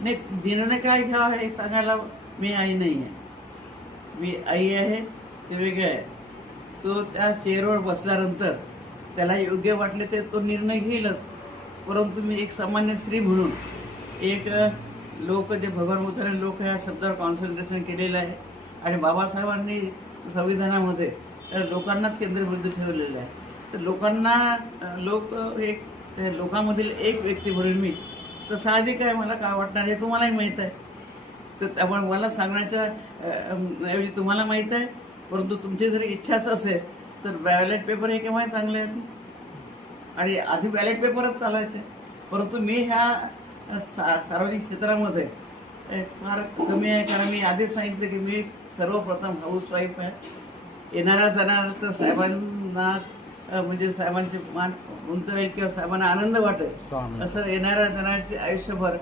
नाही निर्णय काय घ्यावा हे सांगायला मी आई नाही आहे मी आई आहे ते वेगळे आहे तो त्या चेअरवर बसल्यानंतर त्याला योग्य वाटले ते तो निर्णय घेईलच. परंतु मी एक सामान्य स्त्री म्हणून एक लोक जे भगवान बुद्धाने लोक ह्या शब्दावर कॉन्सन्ट्रेशन केलेलं आहे. आणि बाबासाहेबांनी संविधानामध्ये लोकांनाच केंद्रबिंदू ठेवलेलं आहे. तर लोकांना लोक एक लोकांमधील एक व्यक्ती म्हणून मी तर साहजिक आहे मला काय वाटणार हे तुम्हालाही माहीत आहे. तर त्यामुळे मला सांगण्याच्या ऐवजी तुम्हाला माहीत आहे परंतु तुमची जर इच्छाच असेल तर बॅलेट पेपर हे केव्हाही चांगले आहेत? आणि आधी बॅलेट पेपरच चालायचे. परंतु मी ह्या सा- सार्वजनिक क्षेत्रामध्ये फार कमी आहे कारण मी आधीच सांगितलं की मी सर्वप्रथम हाऊसवाईफ आहे. येणाऱ्या जाणाऱ्या तर साहेबांना म्हणजे साहेबांचे मान उंच होईल किंवा साहेबांना आनंद वाटेल. असं येणाऱ्या जाणाऱ्याचे आयुष्यभर